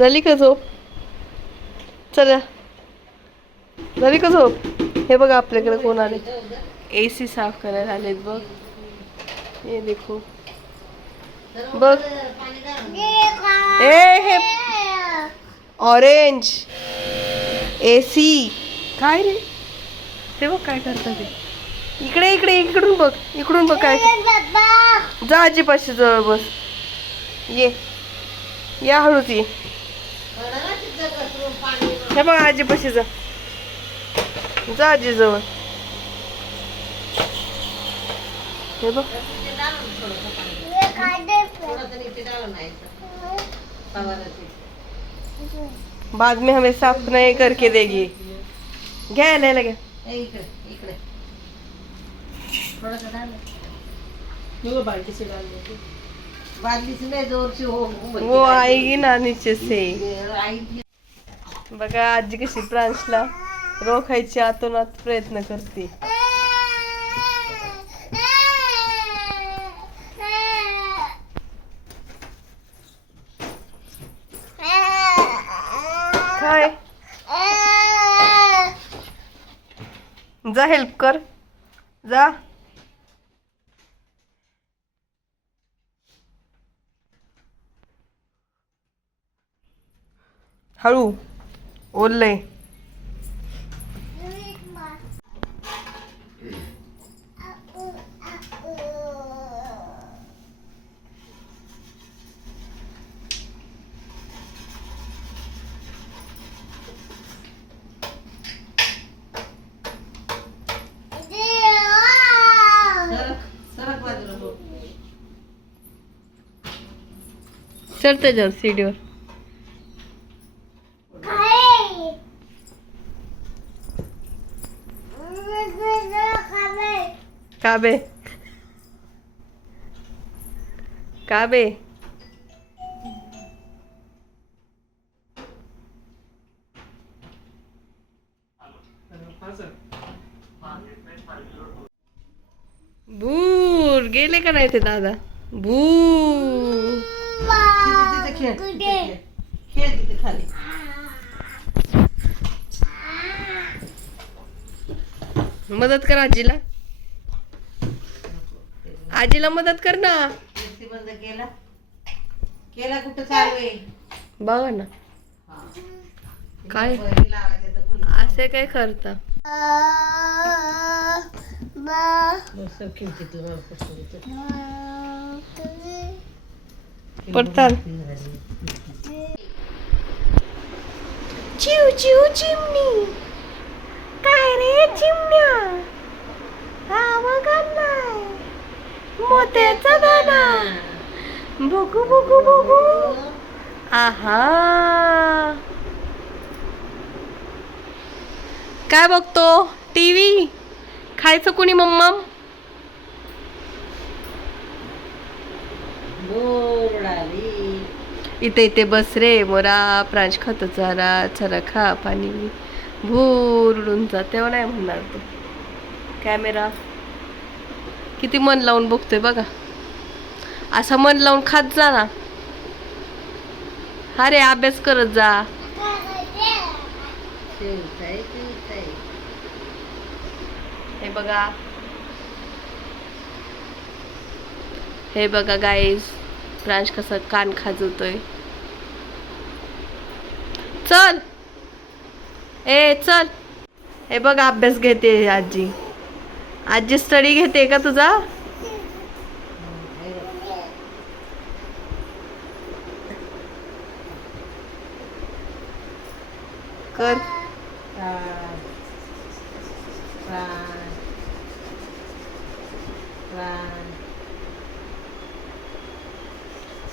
झाली का झोप? चला झाली का झोप? हे बघा आपल्याकडे कोण आले, AC साफ करायला आलेत बघ. हे देखो बघ. ए हे ऑरेंज AC काय रे? ते बघ काय करतात ते. इकडे इकडे इकडून बघ, इकडून बघ काय. जा आजीपाशी जवळ बस. ये या हळूच ये. हे बघ आजीपाशी जा, जा आजी जवळ. हे बघ बाद में हमें साफ नहीं करके देगी. घ्या नाही लगे. वो आएगी ना नीचे से. बघा आजी कशी ब्रांचला रोखायची आतोनात प्रयत्न करते. काय जा हेल्प कर जा. हळू ओललंय. चल त्याच्यावर सीडीवर. काबे काबे भूर गेले का नाही ते दादा? भूर मदत कर आजीला. आजीला मदत कर ना. बंद केला केला कुठं चालू आहे बघा ना काय असे काय करता. पडतात. चिव चिव चिमणी काय रे चिमण्या. हा बघा नाही मोत्याचा दाना. बघू बघू बघू. आहा काय बघतो? टीव्ही. खायचं कुणी मम्मा? इथे इथे बस रे मोरा. प्रांश खातो चारा. चला खा पाणी. भूर उडून जा तेव्हा नाही म्हणणार तो. कॅमेरा किती मन लावून बघतोय बघा. असं मन लावून खात जा ना. अरे अभ्यास करत जा. हे बघा हे बघा गाईज प्रांश कसं कान खाजवतोय. चल ए चल. हे बघा अभ्यास घेते आजी. आजी स्टडी घेते का तुझा? कर.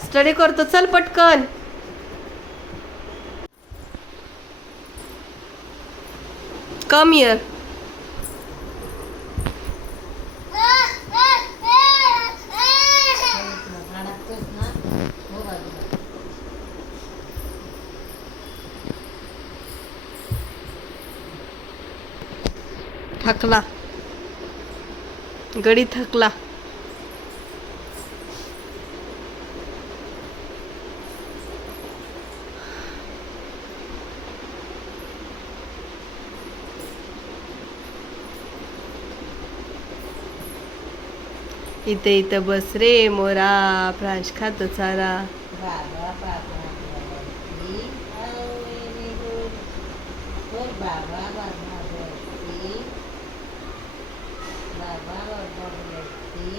स्टडी करतो चल पटकन. Come here. थकला गडी थकला. इथे इथं बस रे मोरा प्रांश खातो चारा. बाबा बाबावरती very good. बोल बाबा बाबावरती बाबा बाबावरती